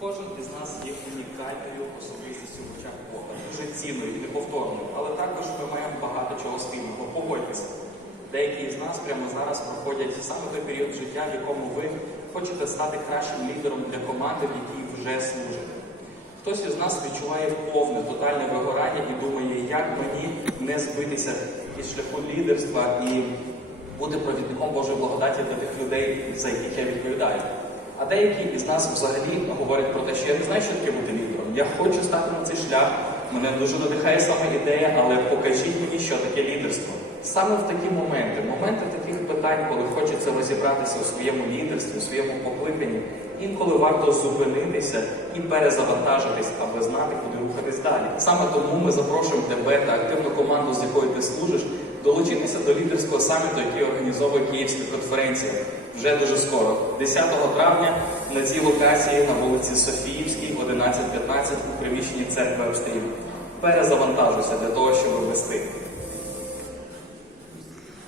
Кожен із нас є унікальною особистістю в очах Бога, дуже цінною і неповторною, але також ми маємо багато чого спільного. Погодьтеся. Деякі з нас прямо зараз проходять саме той період життя, в якому ви хочете стати кращим лідером для команди, в якій вже служите. Хтось із нас відчуває повне тотальне вигорання і думає, як мені не збитися із шляху лідерства і бути провідником Божої благодаті для тих людей, за яких я відповідаю. А деякі із нас взагалі говорять про те, що я не знаю, що таке бути лідером. Я хочу стати на цей шлях. Мене дуже надихає саме ідея, але покажіть мені, що таке лідерство. Саме в такі моменти, моменти таких питань, коли хочеться розібратися у своєму лідерстві, у своєму покликанні, інколи варто зупинитися і перезавантажитись, аби знати, куди рухатись далі. Саме тому ми запрошуємо тебе та активну команду, з якою ти служиш, долучитися до лідерського саміту, який організовує Київська конференція. Вже дуже скоро, 10 травня, на цій локації на вулиці Софіївській, 11.15 у приміщенні церкви Австрії. Перезавантажуся для того, щоб вести